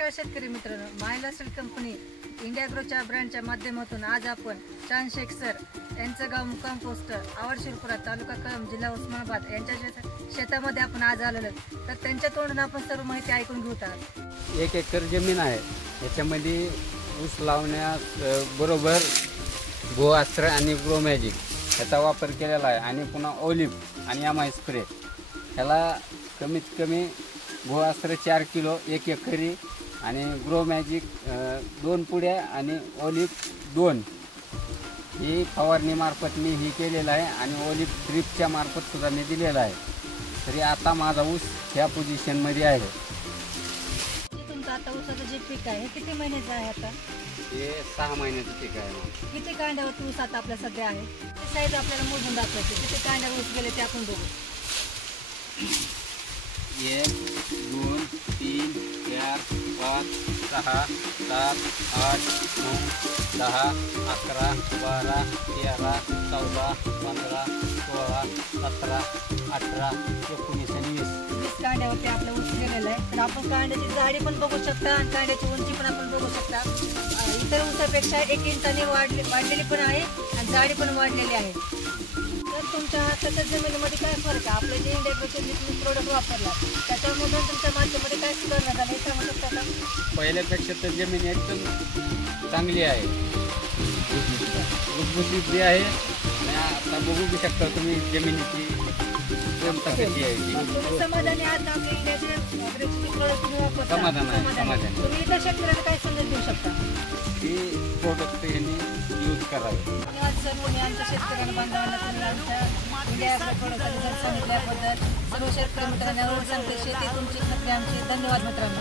नमस्कार शेतकरी मित्रांनो, मायला सीड कंपनी इंडिया ग्रोच्या ब्रँडच्या माध्यमातून आज आपण शान शेख सर यांचं गाव मुक्काम पोस्ट आवड शिरपुरा तालुका कळंब जिल्हा उस्मानाबाद यांच्या शेतामध्ये आपण आज आलेलो. तर त्यांच्या तोंडून आपण सर्व माहिती ऐकून घेऊ. 1 एकर जमीन आहे. याच्यामध्ये ऊस लावण्यास बरोबर गोअस्त्र आणि ग्रो मॅजिक याचा वापर केलेला आहे आणि पुन्हा ऑलिव्ह आणि एम आय स्प्रे. ह्याला कमीत कमी गोअस्त्र 4 किलो 1 एकरी आणि ग्रो मॅजिक 2 पुड्या आणि ऑलिव्ह 2 ही फवारणीमार्फत मी ही केलेलं आहे आणि ऑलिव्ह ड्रिपच्या मार्फत सुद्धा मी दिलेला आहे. तरी आता माझा ऊस ह्या पोझिशनमध्ये आहे. तुमचं आता ऊसाचं जे पीक आहे किती महिन्याचं आहे? आता हे 6 महिन्याचं पीक आहे. किती कांड्यावर ऊस आता आपल्या सध्या आहे? ते साईज आपल्याला मोजून दाखवायचे. किती कांड्यावर ऊस गेले ते आपण बघू. 1 2 3 4 5 6 7 8 9 10 11 12 13 14 15 16 17 18 19 आणि 20 कांड्यावरती आपलं ऊस गेलेलं आहे. तर आपण कांड्याची जाडी पण बघू शकता आणि कांड्याची उंची पण आपण बघू शकता. इतर ऊसापेक्षा 1 इंचाने वाढलेली पण आहे आणि जाडी पण वाढलेली आहे. तर तुमच्या सतत जमिनीमध्ये काय फरक आहे? आपले जे इंडिया ग्रोचे प्रोडक्ट वापरला त्याच्यामधून तुमच्या मातीमध्ये काय सुधारणा झाला हे सांगू शकता का? पहिल्यापेक्षा तर जमीन एकदम चांगली आहे, भुसभुशीत बी आहे आणि आता बघू बी शकता तुम्ही जमिनीची क्षमता कशी आहे. तुम्ही समाधानी आहात आपल्या इंडियाचे प्रोडक्ट तुम्ही वापरता? समाधान आहे, समाधान. तुम्ही इतर शेतकऱ्यांना काय संदेश देऊ शकता? ही प्रोडक्ट ह्यांनी यूज करावे. धन्यवाद सर, तुम्ही आमच्या शेतकऱ्यांना बांधवांना तुम्ही आमच्या इंडिया प्रोडक्ट सांगितल्याबद्दल सर्व शेतकरी मित्रांना सांगते शेती तुमची नक्की आमची. धन्यवाद मित्रांनो.